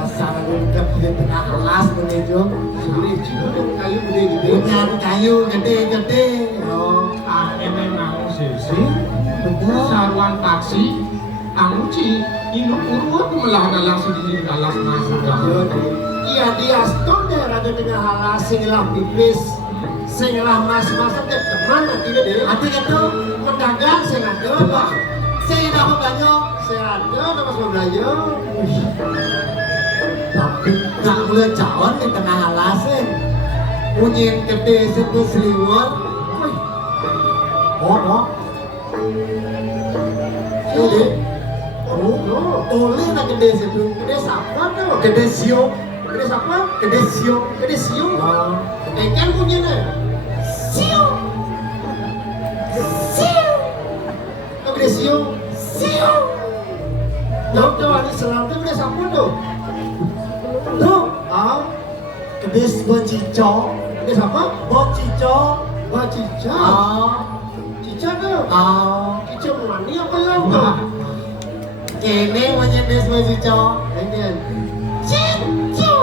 Asal lengkap di tengah kelas menuju. Sulit juga kayu gede-gede. Punya kayu gede-gede. Oh, Ini mau sisi. betul. Sarwan taksi. Angci. Ini urut melah langsung di alas masuk. Iya dia stone daerah di tengah halas singelah pipis. Singelah mas-masan ke teman nanti deh. Nanti itu pedagang saya ada pak. Saya dapat banyak. Saya ada dapat belanja. Tapi tak boleh cawan di tengah halas Unyin gede situ seliwar. Oh. Jadi, nak gede situ. Gede siapa tuh? Gede siung. Gede siapa? Gede siung. Gede siung. Ikan punya nih. Siung. Gede siung. Jauh ini selantai gede siapa tuh? Tuh, gede bocicok. Gede siapa? Bocicok. Cica tuh. Cica mani apa yang tuh? Kene menyedes bocicok. Ini. Cicu.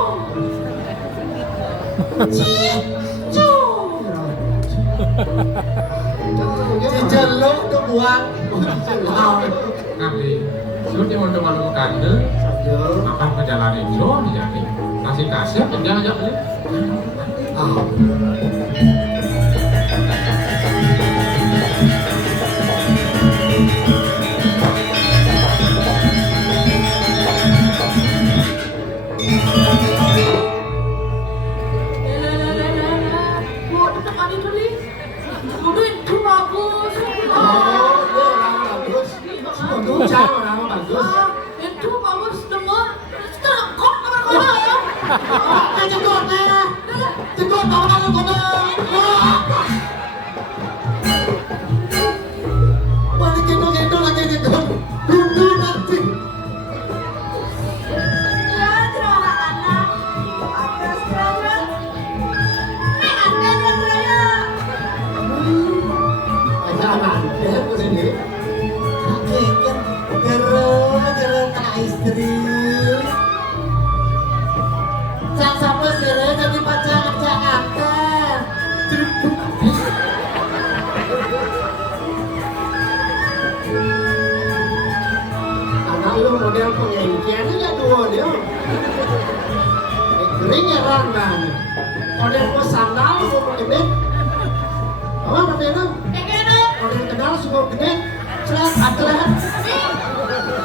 Cica lo tuh buang. Nanti, sudah teman-teman kanda. Makan perjalanan itu jadi nasi kasih penjajah ya. Itu bagus dengar. Sekarang kok kamar ya? Cegot orang kono. Balik gendong lagi gendong. Dulu nanti. Ya, terima anak. Apa sekarang? Angkat dan raya. Jangan, aku sini. Kakek gara tak istri. Sang siapa sih jadi pacar Jakarta? Anak lu model pengengkian ya dua dia. Kering ya rangan. Model gua sandal gua gede. Apa modelnya? Model kenal suka gede. Celat atlet.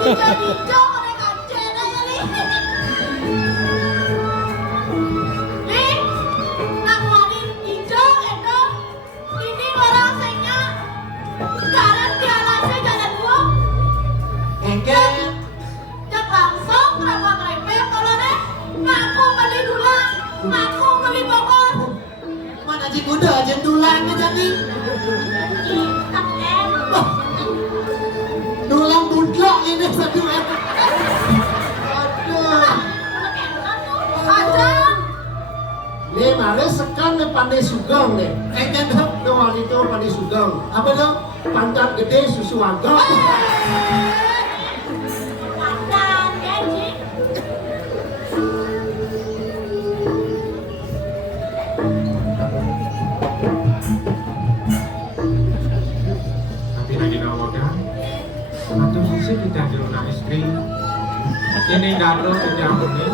Hijau mereka cedek kali. Nih, aku ini hijau itu. Ini orang senya. Karena dia langsung jalan gua. Engkel. Cek langsung kenapa ngerempet kalau nih? Ngaku beli gula, ngaku beli bokor. Mana aja kuda aja tulangnya jadi. Tulang budlok ini satu Aduh. Ajang. Nih malah sekan nih pandai sugeng nih. Kan doang itu pandai sugeng. Apa dong? Pantat gede susu agak. Pandan, gaji. Tapi lagi nawakan. Satu sisi kita jeruna istri. Ini gado sejamnya.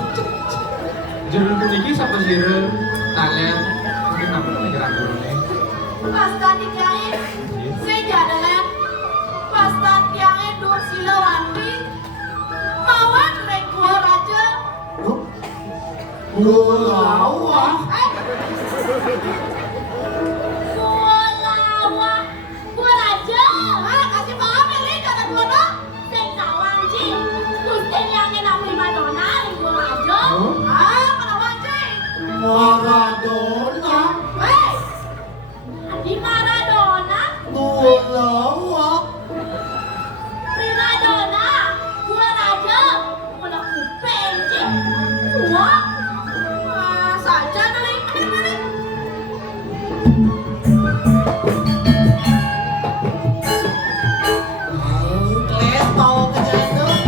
Jeruk puniki satu sirel. Talent. Mungkin apa tuh gerak dulu nih. Pasta dikiain, saya jadalan. Pasta tiangin 2 silo wanti. Mawan rek gua raja. Gua lawa. Gua lawa. Gua raja. Kasih paham ini kata gua dong. Saya kawan sih. Gusti yang namanya Madonna, gua raja. Mana wajib? Maradona. Hei, di Maradona. Gua lawa. Primadona, gua raja, gua kuping cik, tua, saja nih, Kles mau ke jandung.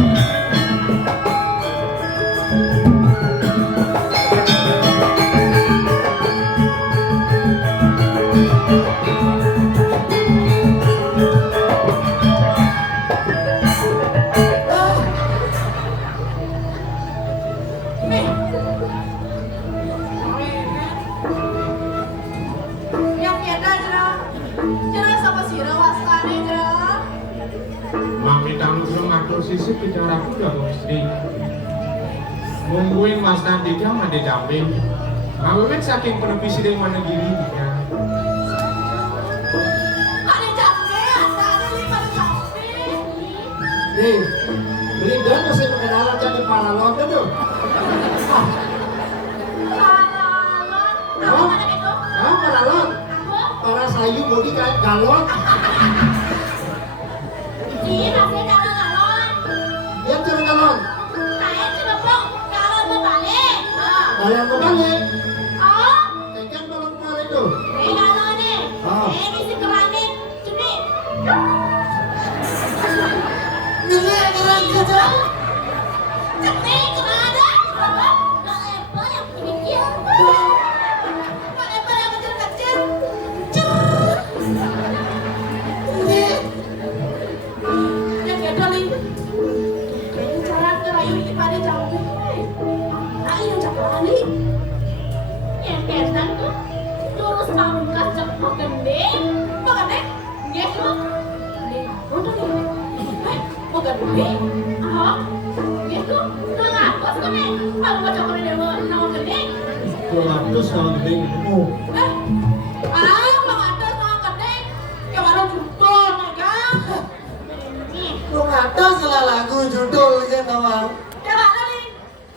Jangan sama sira wastane jangan. Mami tamu matur sisip bicaraku ya Bu Istri. Mungguin wastan tidak mandi damping. Mawewet saking penepisi dari mana gini dia. Ane jambe asane lima jambe. Nih, beli dan masih mengenalan jadi paralon tuh. Paralon. Apa mana itu? Ah, paralon. Aku? Para sayu bodi kayak galon. Iya, masih jangan galon. Dia curang galon. Saya cuma mau galon mau balik. Galon mau balik. Oh, Kayaknya galon mau balik tuh. galon nih. Isi kerannya cumi. Keren gitu. Cumi kerana. Nggak lepel yang kecil. Nggak lepel yang kecil-kecil. Yang beda nih. Kayaknya cara ngerayu ini pada jambe. Ayo jangan nih. Yang besan tuh terus pamungkas cepet gendeng. Mau gendeng? Nggak tuh. Nih, udah nih. Mau gendeng? Ah, gitu. Udah ngapus kan nih. Kalau mau cokorin dewa nama gendeng. 200 sama gede. Oh, Mau atas nama gendeng. Ya walau judul, mereka. Nih. 200 salah lagu judul ya nama. Ya mana nih?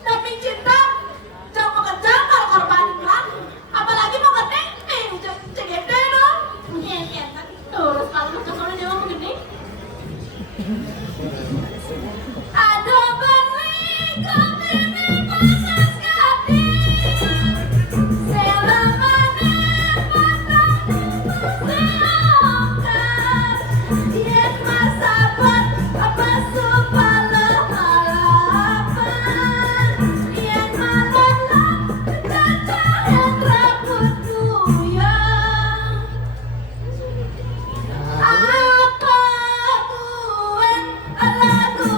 Tapi cinta jangan mau kejar kalau korban berat. Apalagi mau gendeng, cegede dong. Iya, terus kalau cokorin dewa mau gendeng. Aduh beli kemini panas kati selamanya patah seongkas yen masabat apa supala harapan yen malam cacahan rambut duyang apa buat lagu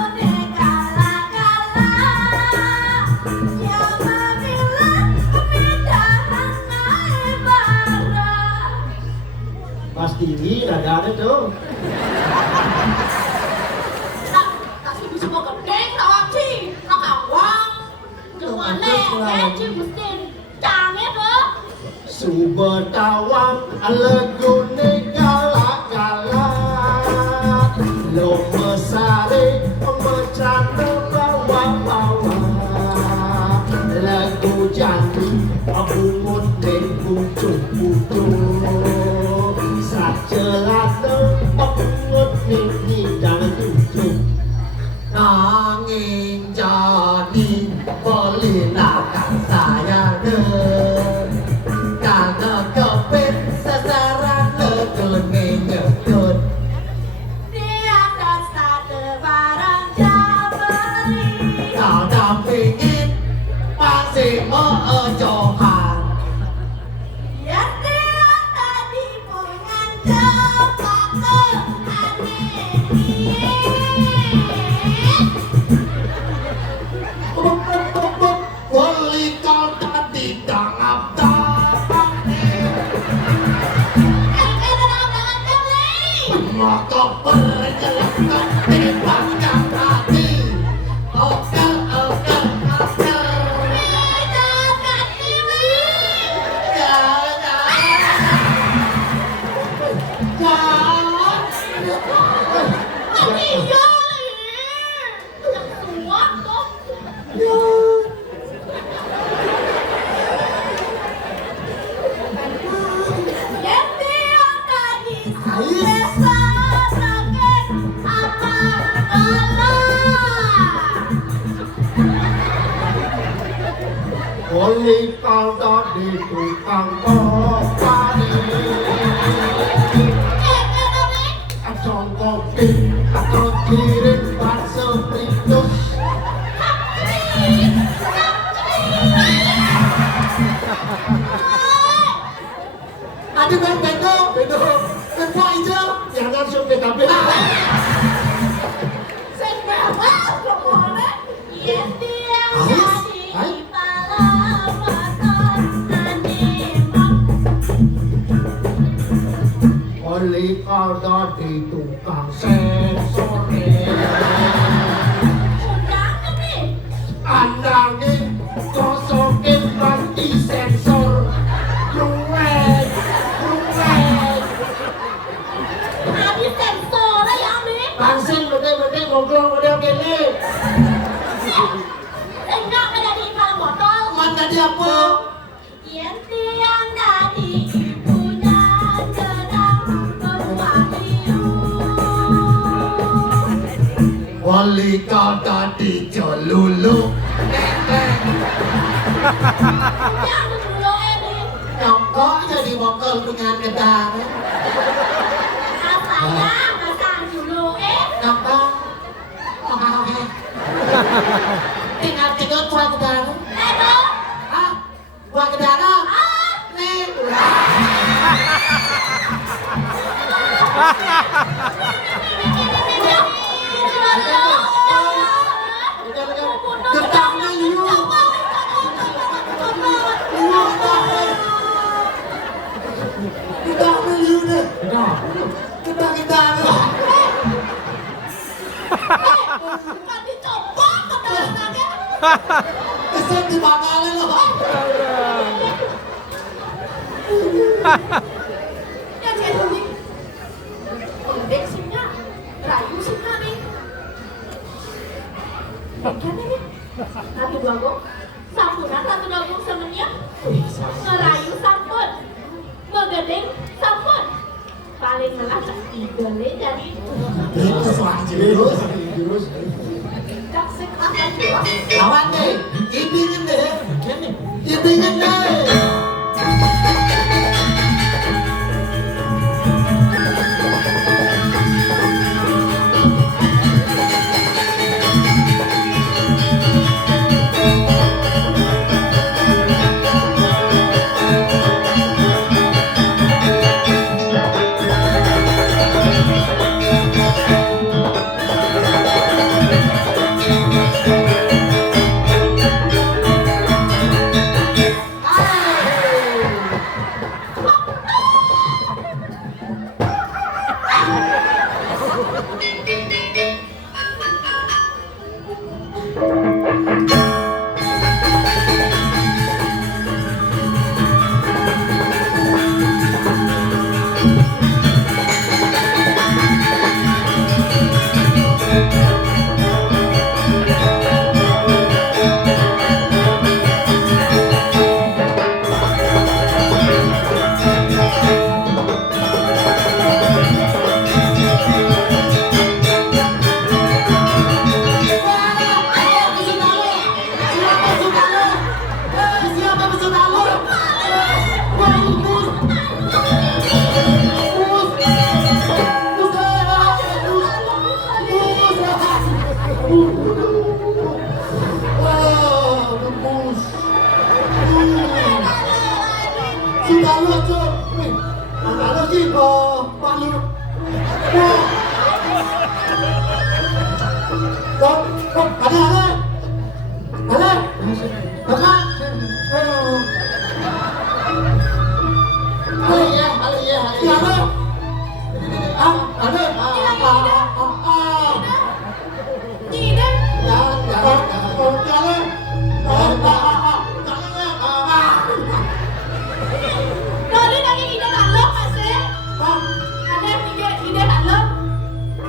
kala-kala yang memilah pemindahan ibarat. Pas TV ada tuh. Nah, kasih bisa mau gendeng, rawang sih, nakawang. Gimana ya, Cibustin? Canggih tuh. Subetawang legune gala-gala lo mesare mecane bawa-bawa lagu janji abungun ning pucuk-pucuk sacelane abungun ning hidang tujuk nanging jadi pelinakan saya deh karena kepit sasaran legune nyedot Dia dan sate barang jabari. kau dampingin masih mengejohan Yang dia tadi pungan cepat ke aneh. beli kau tadi dangap-dangap maka berjelakan dibangkan hati oker oker oker Oli kau tadi tukang kopani Acong kopi atau kirim bakso fritus Aduh kan bendo kan Pak Ijo yang langsung PKB nalika dadi tukang sensor. Undangan nih. Andangin kosokin panti sensor. Ruwet. Habis sensor ya Mi. Pansin penting ngobrol model gini. Enggak ada di dalam botol. Man tadi apa? Yang tiang tadi ibunya sedang berwahyu. Wali kau tadi celulu. Yang dulu ini. Nyongkok jadi vokal dengan gedang. Saya masang dulu Nyongkok. Oke. Tinggal buat gedang. Aduh. Ah, buat gedang. Nih. Gedangnya liu. Gedangnya liu deh. Gedang. Kesan dibakalin loh. Satu dua gong, sampunan satu dua gong semennya, ngerayu sampun, ngegedeng sampun, paling ngelacak tiga le jadi. Itu soal jurus. Jaksek akan jelas. Lawan deh, ibingin deh. Ibingin deh.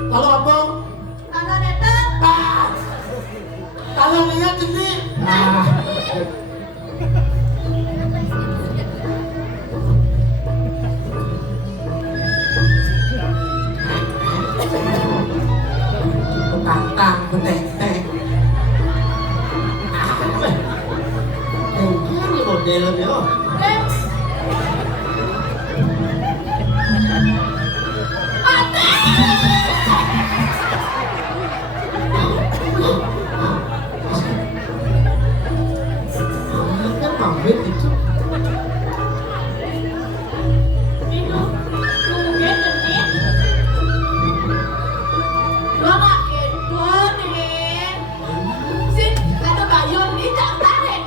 Kalau apa? Kalau datang, Kalau lihat ini. Tantang betek-tek. Ini modelnya. Xin, ada bayun di tak tarik.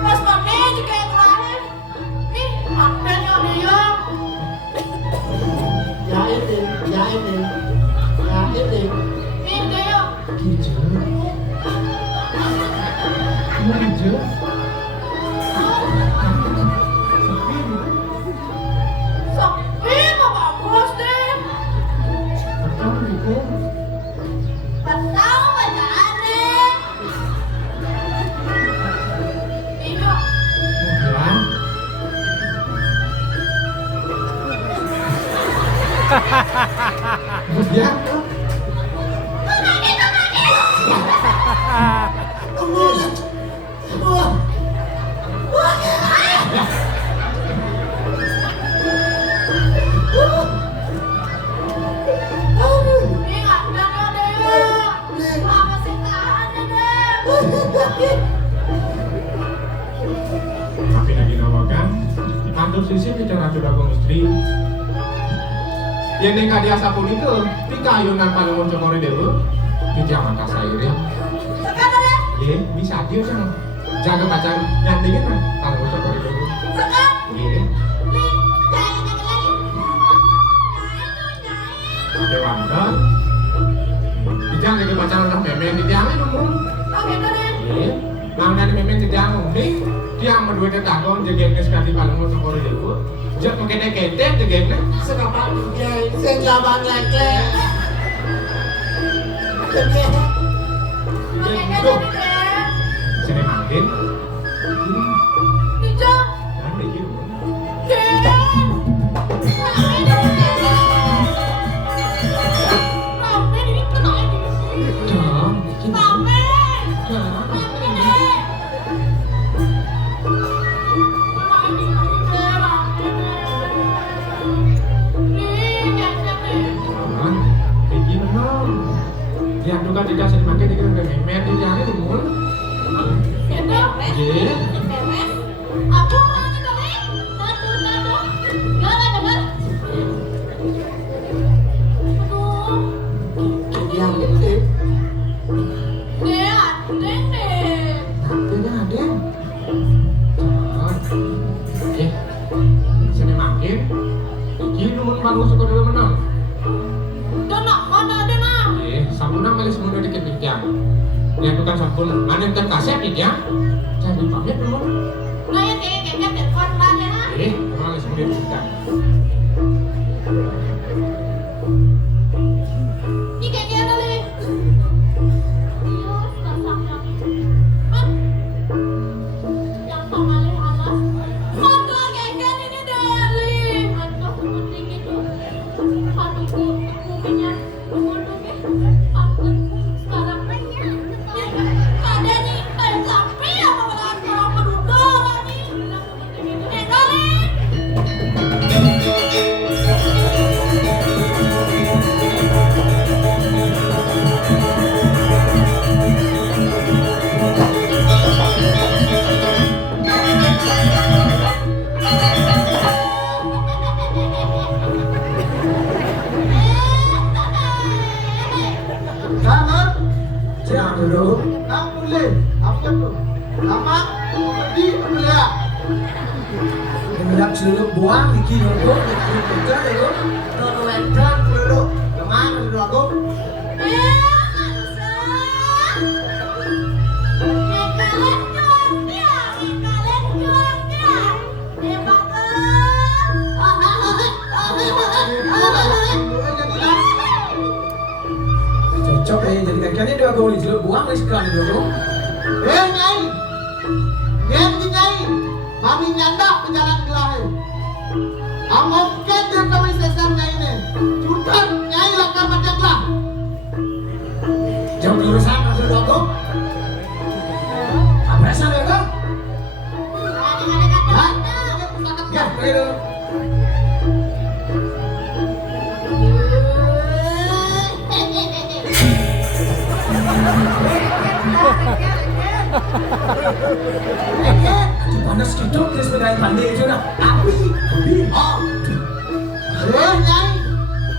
Mas Mane juga yang Ya ini. Ini yuk. Hijau. Kamu hijau? Sepi kok bagus deh. Betul itu. Betul bacaannya. Ini yuk. Ya. Ini nggak ada deh. Apa sih tahannya deh? Tapi lagi nawakan, kantor sisi bicara sudah kong istri. Yang nengka dia sapun itu, tika ayunan paling mau cokori dulu, di jaman kasairi. Sekarang deh. Ye, bisa dia jangan jaga pacar yang dingin kan, paling mau cokori dulu. Sekarang. Ye, Nih, jangan lagi. Nyai. Dewan kan, dijang lagi pacaran lah memen, dijangin dulu. Oh gitu deh. Ye, langgan memen dijang nih, dia mau duit takon, jagain sekali paling mau cokori dulu. Jat makin kete, jagain Sekapan Jai, senjaman leke. Makanya jadi deh. sini makin. Bija. Nanti gitu. Yang juga tidak sering makan di kira memet di yang itu mul. Ye. Aku orang itu nih, tadu. Gak dengar. Yang ini. Dia ada deh. Tidak ada. Oke. Sini makin. Iki numun baru suka dulu menang. Dona, mana ada nah? Sampun malis mundur dikit pinjam. Yang bukan sampun manen kan kasih pinjam. Jadi pamit dulu. Nah ya kayaknya telepon mana nah? Malis mundur pinjam. Ini kayaknya ada nih. Iya, sekarang. Yang pengalih alas. Mana kayaknya ini dari. Aduh, seperti gitu. Aduh, kuminya. Sekarang ada nih, sapi apa orang penduduk nih. Kali. Kamu, Jangan dulu. kamu boleh. Apa tuh? Lama, pergi, boleh. Hendak celuk buang iki dulu, kerja dulu. Kalau wedan dulu, kemana dulu aku? Cocok jadi kakiannya dua gol celuk buang wis kan dulu. Nyai, ganti nyai, mami nyandak ke jalan kelahi. Amoket dia kawin sesar nyai ini, cutan nyai lakar macam lah. Jam urusan masuk dua gol. Apa sih ya kok? Hah? Ini pusaka Ya, ya. itu. Panas gitu, terus pegang pandai itu nah. Api. Oh, nyai,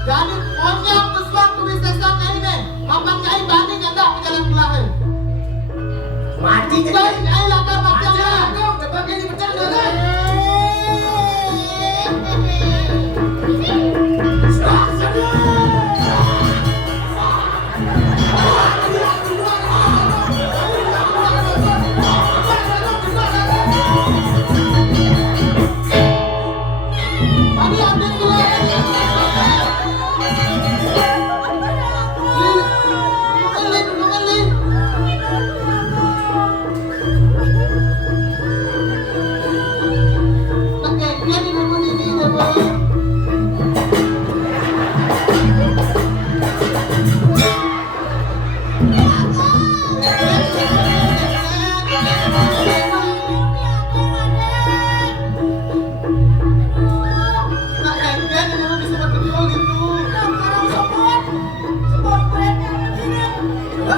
jadi ponyok kesuap kawin sesar nyai ini. Papan nyai bani nyandak ke jalan kelahi. Mati Nyai, nyai lakar macam lah. Coba ini pecah dulu. Stop. Adi ambil gila.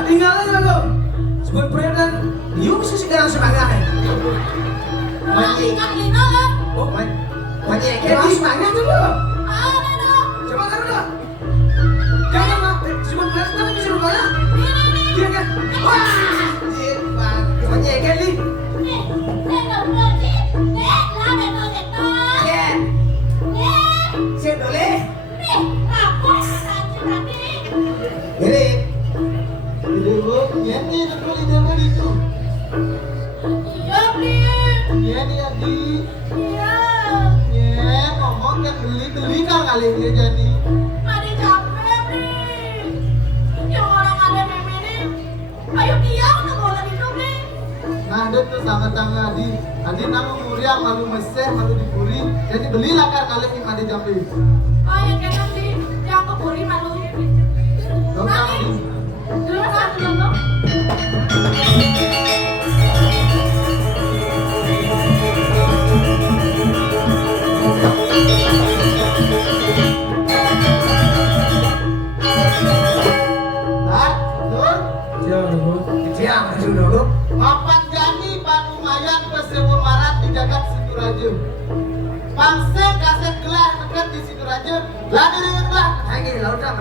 Tinggalin lo. Sebut Brandon, yuk bisa sekarang semangat. Oh, banyak kayak semangat dulu. Coba taruh dulu. Jangan mah, sebut Brandon tapi bisa lupa lah. Dia kan, wah, banyak kali. Siap boleh. Boleh. Ini betul itu begitu. Iya dia di. Ya ngomong kan beli kan kali dia jadi. Ada capek nih. Yang orang ada meme nih. Ayo dia untuk bola itu nih. Nah ada tuh sama-sama adi nama muriang malu meseh malu dipuri. Jadi belilah kan kali ini mandi jambi. Oh yang kena di yang kepuri malu. Nanti dulu satu dulu. Papat gani panumayan pesewur marat di jagat Siduraja. Pangsek kaset gelah dekat di Siduraja. Lah diri lah. Hai, laut tak?